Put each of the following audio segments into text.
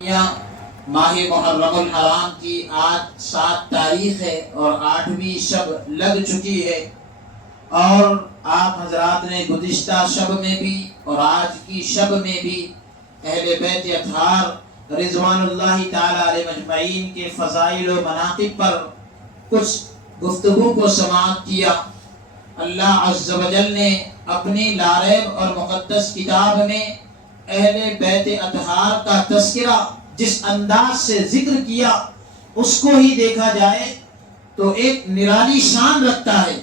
ماہ محرم الحرام کی آج 7 تاریخ ہے اور 8ویں شب لگ چکی ہے، اور آپ حضرات نے گزشتہ شب میں بھی اور آج کی شب میں بھی اہل بیت اطہار رضوان اللہ تعالی علیہ مجمعین کے فضائل و مناقب پر کچھ گفتگو کو سماعت کیا۔ اللہ عز و جل نے اپنی لاریب اور مقدس کتاب میں اہل بیت اطہار کا تذکرہ جس انداز سے ذکر کیا، اس کو ہی دیکھا جائے تو ایک نرالی شان رکھتا ہے۔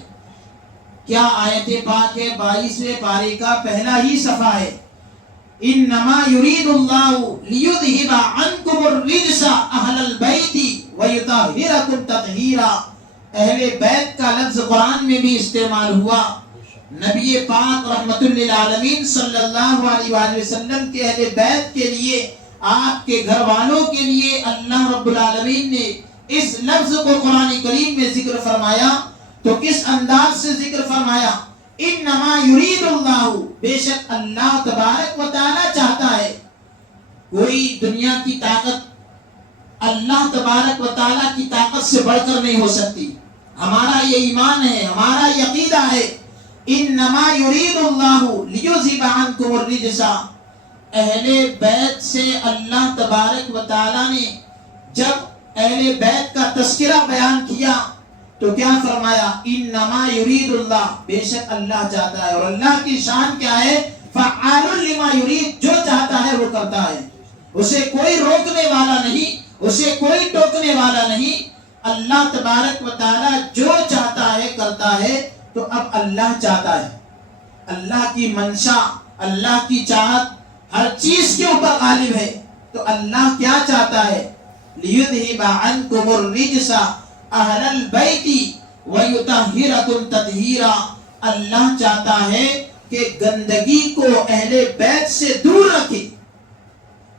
کیا آیت پاک ہے، 22ویں پارے کا پہلا ہی صفحہ ہے، انما یرید اللہ لیذھب عنکم الرجس اہل البیت ویطہرکم تطہیرا۔ اہل بیت کا لفظ قرآن میں بھی استعمال ہوا۔ نبی پاک رحمت للعالمین صلی اللہ علیہ وآلہ وسلم کے اہل بیت کے لیے، آپ کے گھر والوں کے لیے اللہ رب العالمین نے اس لفظ کو قرآن کریم میں ذکر فرمایا تو کس انداز سے ذکر فرمایا؟ انما یرید اللہ، بے شک اللہ تبارک و تعالی چاہتا ہے۔ کوئی دنیا کی طاقت اللہ تبارک و تعالی کی طاقت سے بڑھ کر نہیں ہو سکتی۔ ہمارا یہ ایمان ہے، ہمارا یہ عقیدہ ہے، انما یرید اللہ لیذھب عنکم الرجس۔ اہل بیت سے اللہ تبارک و تعالی نے جب اہل بیت کا تذکرہ بیان کیا تو کیا فرمایا؟ انما یرید اللہ، بے شک اللہ چاہتا ہے، اور اللہ کی شان کیا ہے؟ فعال لما یرید، جو چاہتا ہے وہ کرتا ہے، اسے کوئی روکنے والا نہیں، اسے کوئی ٹوکنے والا نہیں۔ اللہ تبارک و تعالی جو چاہتا ہے کرتا ہے۔ تو اب اللہ چاہتا ہے، اللہ کی منشا، اللہ کی چاہت ہر چیز کے اوپر غالب ہے۔ تو اللہ کیا چاہتا ہے؟ لیذھب عنکم الرجس اہل البیت ویطہرکم تطہیرا۔ اللہ چاہتا ہے کہ گندگی کو اہل بیت سے دور رکھے،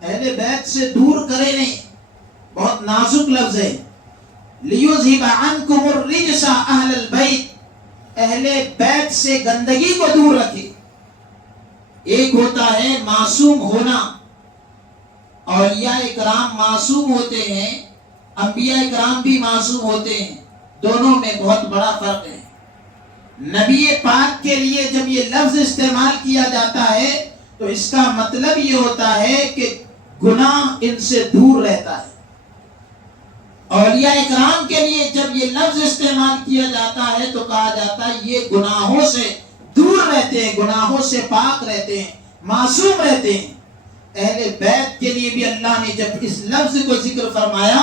اہل بیت سے دور کرے نہیں۔ بہت نازک لفظ ہے، لیذھب عنکم الرجس اہل البیت، اہل بیت سے گندگی کو دور رکھے۔ ایک ہوتا ہے معصوم ہونا، اولیاء اکرام معصوم ہوتے ہیں، انبیاء اکرام بھی معصوم ہوتے ہیں، دونوں میں بہت بڑا فرق ہے۔ نبی پاک کے لیے جب یہ لفظ استعمال کیا جاتا ہے تو اس کا مطلب یہ ہوتا ہے کہ گناہ ان سے دور رہتا ہے۔ اولیاء اکرام کے لیے جب یہ لفظ استعمال کیا جاتا ہے تو کہا جاتا ہے یہ گناہوں سے دور رہتے ہیں، گناہوں سے پاک رہتے ہیں، معصوم رہتے ہیں۔ اہل بیت کے لیے بھی اللہ نے جب اس لفظ کو ذکر فرمایا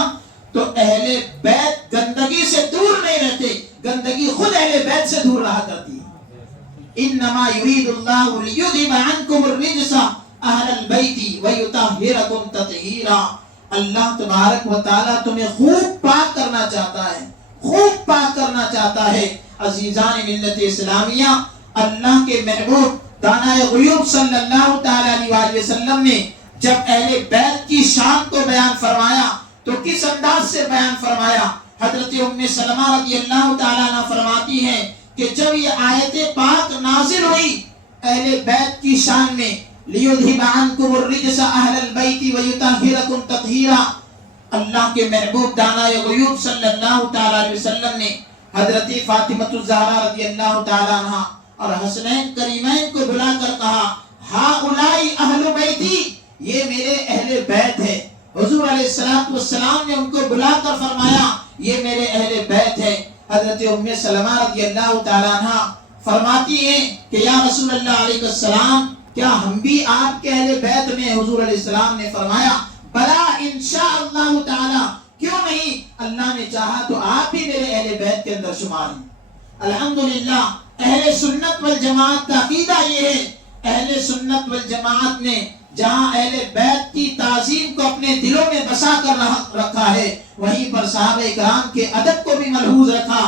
تو اہل بیت گندگی سے دور نہیں رہتے، گندگی خود اہل بیت سے دور رہا کرتی ہے۔ انما یرید اللہ لیذھب عنکم الرجس اہل البیت ویطہرکم تطہیرا۔ اللہ تبارک و تعالی تمہیں خوب پاک کرنا چاہتا ہے، خوب پاک کرنا چاہتا ہے۔ عزیزان ملت اسلامیہ، اللہ کے محبوب دانائے غیوب صلی اللہ تعالی علیہ وآلہ وسلم نے جب اہل بیت کی شان کو بیان فرمایا تو کس انداز سے بیان فرمایا؟ حضرت ام سلمہ رضی اللہ تعالی عنہ فرماتی ہیں کہ جب یہ آیت پاک نازل ہوئی اہل بیت کی شان میں، لیذھب عنکم الرجس اہل البیت ویطہرکم تطہیرا، اللہ کے محبوب دانائے غیوب صلی اللہ تعالی علیہ وسلم نے حضرت فاطمہ الزہرا رضی اللہ تعالی عنہ اور حسنین کریمین کو بلا کر کہا، ہؤلاء اہل بیتی، یہ میرے اہل بیت ہے۔ حضور علیہ السلام نے ان کو بلا کر فرمایا یہ میرے اہل بیت ہے۔ حضرت ام سلمہ رضی اللہ تعالی عنہ فرماتی ہیں کہ یا رسول اللہ علیہ السلام، کیا ہم بھی آپ کے اہل بیت میں؟ حضور علیہ السلام نے فرمایا بلا انشاء اللہ تعالی، کیوں نہیں، اللہ نے چاہا تو آپ بھی میرے اہل بیت کے اندر شمار ہیں۔ الحمدللہ اہل سنت والجماعت کا عقیدہ یہ ہے، اہل سنت والجماعت نے جہاں اہل بیت کی تعظیم کو اپنے دلوں میں بسا کر رکھا ہے، وہیں پر صحابہ کرام کے ادب کو بھی ملحوظ رکھا۔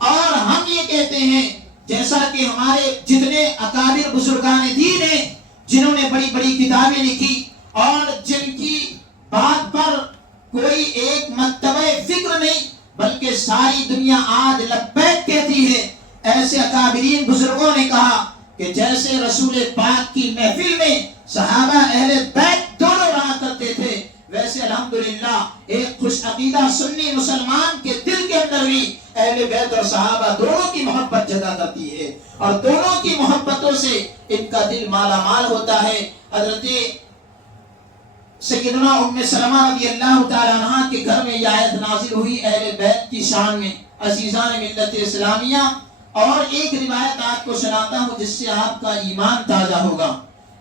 اور ہم یہ کہتے ہیں جیسا کہ ہمارے جتنے اکابر بزرگان دین ہیں جنہوں نے بڑی بڑی کتابیں لکھی اور جن کی بات پر کوئی ایک مکتبہ فکر نہیں بلکہ ساری دنیا آج لبیک کہتی ہے، ایسے اکابرین بزرگوں نے کہا کہ جیسے رسول پاک کی محفل میں صحابہ اہل بیت دونوں رہا کرتے تھے، ویسے ایسے الحمدللہ ایک خوش عقیدہ سنی مسلمان کے دل کے اندر بھی اہل بیت اور صحابہ دونوں کی محبت جگہ کرتی ہے، اور دونوں کی محبتوں سے ان کا دل مالا مال ہوتا ہے۔ حضرت سیدنا ام سلمہ رضی اللہ تعالی عنہ کے گھر میں یہ آیت نازل ہوئی اہل بیت کی شان میں۔ عزیزان ملت اسلامیہ، اور ایک روایت آپ کو سناتا ہوں جس سے آپ کا ایمان تازہ ہوگا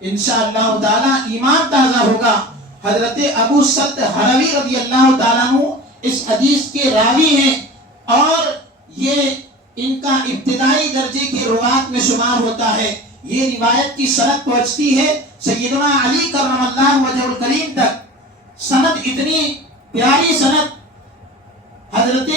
انشاءاللہ تعالی، ایمان تازہ ہوگا۔ حضرت ابو سلط حروی رضی اللہ تعالیٰ عنہ اس حدیث کے راوی ہیں، اور یہ ان کا ابتدائی درجے کے روات میں شمار ہوتا ہے۔ یہ روایت کی سند پہنچتی ہے سیدنا علی کرم اللہ وجہ الکریم تک۔ سند اتنی پیاری سند، حضرت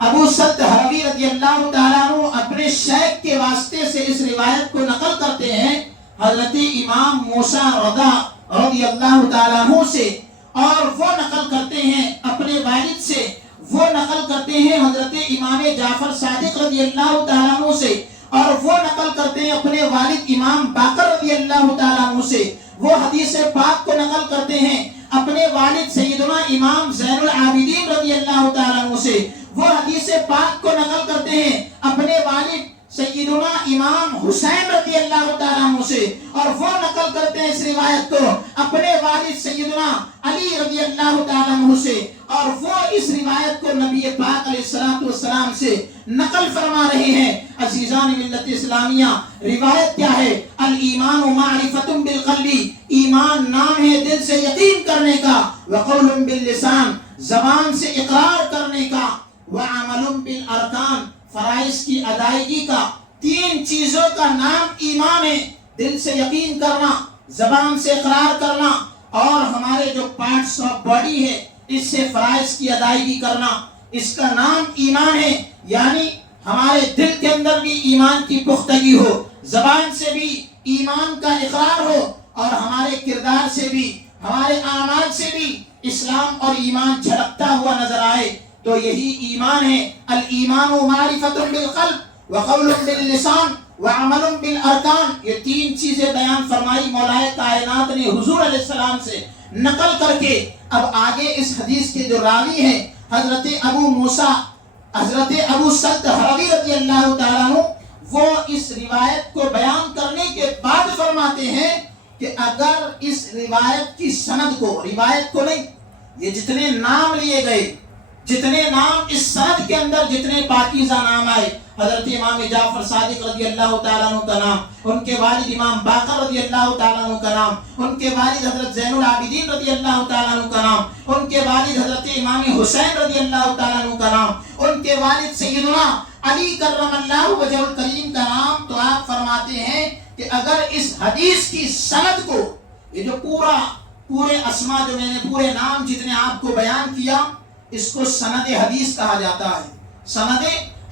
ابو سلط حروی رضی اللہ تعالیٰ عنہ اپنے شیخ کے واسطے سے اس روایت کو نقل کرتے ہیں حضرت امام موسیٰ رضا رضی اللہ تعالیٰ عنہ سے، اور وہ نقل کرتے ہیں اپنے والد سے، وہ نقل کرتے ہیں حضرت امام جعفر صادق رضی اللہ تعالیٰ عنہ سے، اور وہ نقل کرتے ہیں اپنے والد امام باقر رضی اللہ تعالیٰ عنہ سے، وہ حدیث پاک کو نقل کرتے ہیں اپنے والد سیدنا امام زین العابدین رضی اللہ تعالیٰ عنہ سے، وہ حدیث پاک کو نقل کرتے ہیں اپنے والد سیدنا امام حسین رضی اللہ تعالیٰ عنہ سے، اور وہ نقل کرتے ہیں اس روایت کو اپنے والد سیدنا علی رضی اللہ تعالیٰ عنہ سے، اور وہ اس روایت کو نبی پاک علیہ السلام سے نقل فرما رہے ہیں۔ عزیزان ملت اسلامیہ، روایت کیا ہے؟ الایمان معرفت بالقلب، ایمان نام ہے دل سے یقین کرنے کا، وقول باللسان، زبان سے اقرار کرنے کا، وعمل بالارکان، فرائض کی ادائیگی کا۔ تین چیزوں کا نام ایمان ہے، دل سے یقین کرنا، زبان سے اقرار کرنا، اور ہمارے جو پارٹس آف باڈی ہے اس سے فرائض کی ادائیگی کرنا، اس کا نام ایمان ہے۔ یعنی ہمارے دل کے اندر بھی ایمان کی پختگی ہو، زبان سے بھی ایمان کا اقرار ہو، اور ہمارے کردار سے بھی، ہمارے اعمال سے بھی اسلام اور ایمان جھلکتا ہوا نظر آئے، تو یہی ایمان ہے۔ الایمان معرفت بالقلب وقول باللسان وعمل بالارکان، یہ تین چیزیں بیان فرمائی مولائے کائنات نے حضور علیہ السلام سے نقل کر کے۔ اب آگے اس حدیث کے جو راوی ہیں حضرت ابو موسیٰ، حضرت ابو سلط حروی رضی اللہ تعالیٰ عنہ، وہ اس روایت کو بیان کرنے کے بعد فرماتے ہیں کہ اگر اس روایت کی سند کو، روایت کو نہیں، یہ جتنے نام لیے گئے، جتنے نام اس سند کے اندر، جتنے پاکیزہ نام آئے، حضرت امام جعفر صادق رضی اللہ تعالیٰ عنہ کا نام، ان کے والد امام باقر رضی اللہ تعالیٰ عنہ کا نام، ان کے والد حضرت زین العابدین رضی اللہ تعالیٰ عنہ کا نام، ان کے والد حضرت امام حسین رضی اللہ تعالیٰ عنہ کا نام، ان کے والد سیدنا علی کرم اللہ وجہ الکریم کا نام، تو آپ فرماتے ہیں کہ اگر اس حدیث کی سند کو، یہ جو پورے اسما جو میں نے پورے نام جتنے آپ کو بیان کیا، اس کو سند حدیث کہا جاتا ہے، سند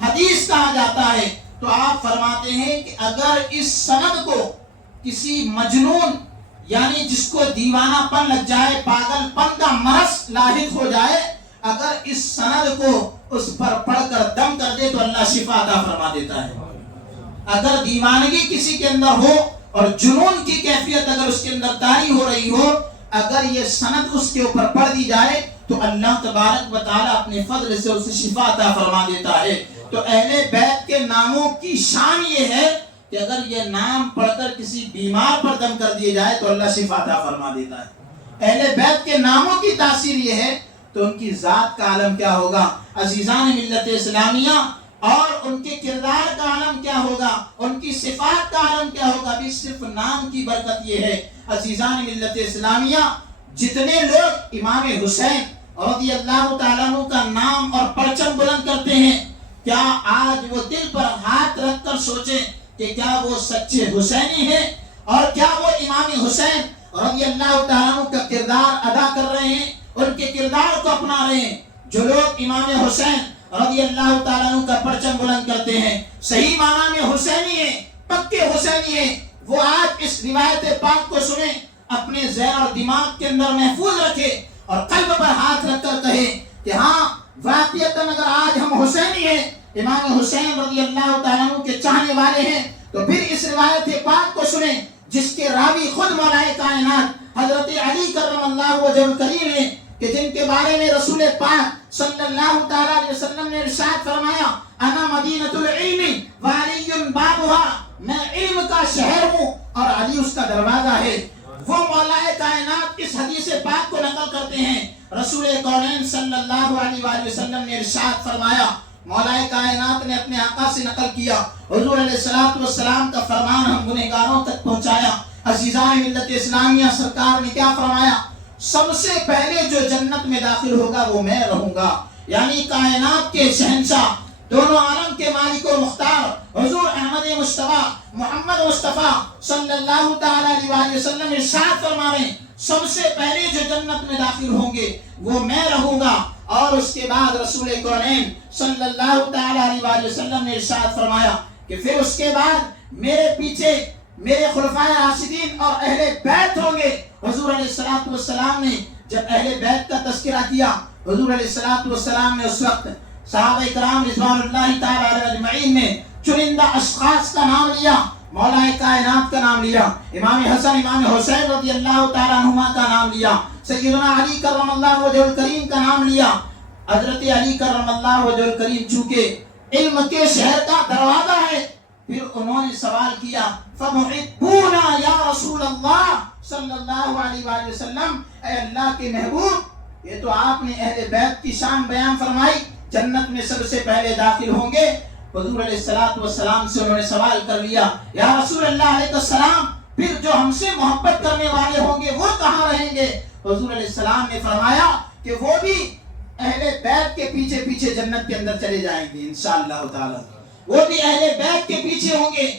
حدیث کہا جاتا ہے، تو آپ فرماتے ہیں کہ اگر اس سند کو کسی مجنون، یعنی جس کو دیوانہ پن لگ جائے، پاگل پن کا مرض لاحق ہو جائے، اگر اس سند کو اس پر پڑھ کر دم کر دے تو اللہ شفا عطا فرما دیتا ہے۔ اگر دیوانگی کسی کے اندر ہو اور جنون کی کیفیت اگر اس کے اندر طاری ہو رہی ہو، اگر یہ سند اس کے اوپر پڑھ دی جائے تو اللہ تبارک و تعالیٰ اپنے فضل سے اسے شفا عطا فرما دیتا ہے۔ تو اہل بیت کے ناموں کی شان یہ ہے کہ اگر یہ نام پڑھ کر کسی بیمار پر دم کر دیے جائے تو اللہ شفا عطا فرما دیتا ہے۔ اہل بیت کے ناموں کی تاثیر یہ ہے تو ان کی ذات کا عالم کیا ہوگا عزیزان ملت اسلامیہ، اور ان کے کردار کا عالم کیا ہوگا، ان کی صفات کا عالم کیا ہوگا۔ بھی صرف نام کی برکت یہ ہے عزیزان ملت اسلامیہ، جتنے لوگ امام حسین رضی اللہ تعالیٰ عنہ کا نام اور پرچم بلند کرتے ہیں، کیا آج وہ دل پر ہاتھ رکھ کر سوچیں کہ کیا وہ سچے حسینی ہیں، اور کیا وہ امام حسین رضی اللہ تعالیٰ عنہ کا کردار ادا کر رہے ہیں، ان کے کردار کو اپنا رہے ہیں۔ جو لوگ امام حسین رضی اللہ تعالیٰ عنہ کا پرچم بلند کرتے ہیں، صحیح معنی میں حسینی ہیں، پکے حسینی ہیں، وہ آج اس روایت پاک کو سنیں، اپنے ذہن اور دماغ کے اندر محفوظ رکھے، اور قلب پر ہاتھ رکھ کر کہے کہ ہاں واقعتاً اگر آج ہم حسینی ہیں، امام حسین رضی اللہ تعالیٰ عنہ کے چاہنے والے ہیں، تو پھر اس روایت پاک کو سنیں جس کے راوی خود مولائے کائنات حضرت علی کرم اللہ وجہ الکریم ہیں۔ کہ جن کے بارے میں رسول پاک صلی اللہ تعالیٰ علیہ وسلم نے ارشاد فرمایا انا مدینۃ العلم وعلی بابها، میں علم کا شہر ہوں اور علی اس کا دروازہ ہے، وہ مولا کائنات اس حدیث پاک کو نقل کرتے ہیں۔ رسول کونین صلی اللہ علیہ وآلہ وسلم نے ارشاد فرمایا، مولا کائنات نے اپنے آقا سے نقل کیا، حضور علیہ السلام کا فرمان ہم گنہگاروں تک پہنچایا۔ عزیزان ملت اسلامیہ، سرکار نے کیا فرمایا؟ سب سے پہلے جو جنت میں داخل ہوگا وہ میں رہوں گا، یعنی کائنات کے شہنشاہ، دونوں عالم کے مالک و مختار حضور احمد مصطفیٰ محمد مصطفیٰ صلی اللہ تعالیٰ علیہ وسلم ارشاد فرما رہے ہیں سب سے پہلے جو جنت میں داخل ہوں گے وہ میں رہوں گا۔ اور اس کے بعد رسول کونین صلی اللہ تعالیٰ علیہ وسلم نے ارشاد فرمایا کہ پھر اس کے بعد میرے پیچھے میرے خلفائے راشدین اور اہل بیت ہوں گے۔ حضور علیہ السلام نے جب اہل بیت کا تذکرہ کیا، حضور علیہ السلام نے اس وقت صحابہ کرام رضوان اللہ تعالی علیہم اجمعین میں چنندہ اشخاص کا نام لیا، مولا کائنات کا نام لیا، امام حسن امام حسین رضی اللہ تعالیٰ عنہما کا نام لیا، سیدنا علی کرم اللہ وجہ الکریم کا نام لیا۔ حضرت علی کرم اللہ وجہ الکریم چونکہ علم کے شہر کا دروازہ ہے، پھر انہوں نے سوال کیا فَمُحِبُّونَا یا رسول اللہ صلی اللہ علیہ وآلہ وسلم، اے اللہ کے محبوب، یہ تو آپ نے اہل بیت کی شان بیان فرمائی، جنت میں سب سے پہلے داخل ہوں گے۔ حضور علیہ السلام سے انہوں نے سوال کر لیا، یا رسول اللہ علیہ السلام، پھر جو ہم سے محبت کرنے والے ہوں گے وہ کہاں رہیں گے؟ حضور علیہ السلام نے فرمایا کہ وہ بھی اہل بیت کے پیچھے پیچھے جنت کے اندر چلے جائیں گے انشاءاللہ تعالی، وہ بھی اہل بیت کے پیچھے ہوں گے،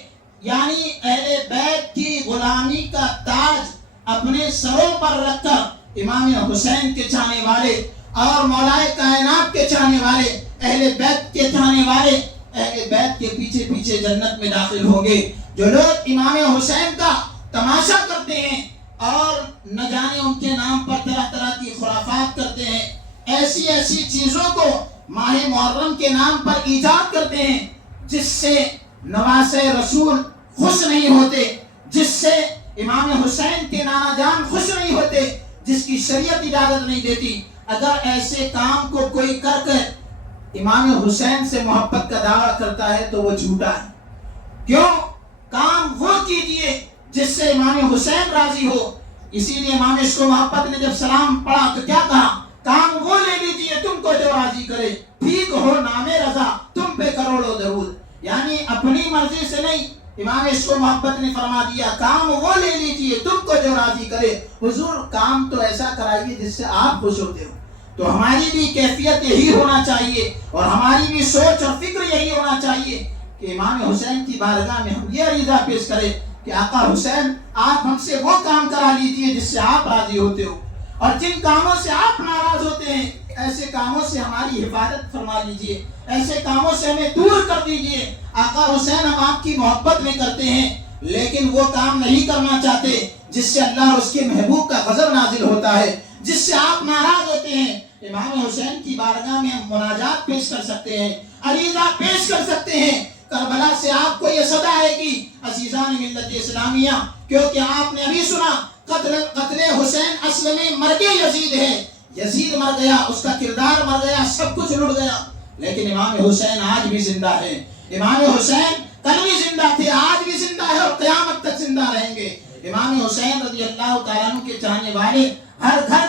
یعنی اہل بیت کی غلامی کا تاج اپنے سروں پر رکھ کر امام حسین کے چاہنے والے اور مولا کائنات کے چاہنے والے، اہل بیت کے چاہنے والے اہل بیت کے پیچھے پیچھے جنت میں داخل ہوں گے۔ جو لوگ امام حسین کا تماشا کرتے ہیں اور نہ جانے ان کے نام پر طرح طرح کی خرافات کرتے ہیں، ایسی ایسی چیزوں کو ماہ محرم کے نام پر ایجاد کرتے ہیں جس سے نواسے رسول خوش نہیں ہوتے، جس سے امام حسین کے نانا جان خوش نہیں ہوتے، جس کی شریعت اجازت نہیں دیتی، اگر ایسے کام کو کوئی کر کر امام حسین سے محبت کا دعویٰ کرتا ہے تو وہ جھوٹا ہے۔ کیوں؟ کام وہ کیجئے جس سے امام حسین راضی ہو۔ اسی لیے امام عشق و محبت نے جب سلام پڑھا تو کیا کہا؟ کام وہ لے لیجئے تم کو جو راضی کرے، ٹھیک ہو نام رضا تم پہ کروڑوں درود، یعنی اپنی مرضی سے نہیں، امام عشق و محبت نے فرما دیا کام وہ لے لیجئے تم کو جو راضی کرے۔ حضور کام تو ایسا کرائیے جس سے آپ خوش ہوتے ہو۔ تو ہماری بھی کیفیت یہی ہونا چاہیے اور ہماری بھی سوچ اور فکر یہی ہونا چاہیے کہ امام حسین کی بارگاہ میں ہم یہ عریضہ پیش کریں کہ آقا حسین آپ ہم سے وہ کام کرا لیجئے جس سے آپ راضی ہوتے ہو، اور جن کاموں سے آپ ناراض ہوتے ہیں ایسے کاموں سے ہماری حفاظت فرما لیجئے، ایسے کاموں سے ہمیں دور کر دیجئے۔ آقا حسین ہم آپ کی محبت میں کرتے ہیں لیکن وہ کام نہیں کرنا چاہتے جس سے اللہ اور اس کے محبوب کا غضب نازل ہوتا ہے، جس سے آپ ناراض ہوتے ہیں۔ امام حسین کی بارگاہ میں ہم مناجات پیش کر سکتے ہیں، عریضہ پیش کر سکتے ہیں۔ کربلا سے آپ کو یہ صدا آئے گی عزیزان ملت اسلامیہ، کیونکہ آپ نے ابھی سنا قتل حسین اصل میں مرگ یزید ہے، یزید مر گیا، اس کا کردار مر گیا، سب کچھ لٹ گیا، لیکن امام حسین آج بھی زندہ ہے۔ امام حسین کل بھی زندہ تھے، آج بھی زندہ ہے اور قیامت تک زندہ رہیں گے۔ امام حسین رضی اللہ تعالیٰ عنہ کے چاہنے والے ہر گھر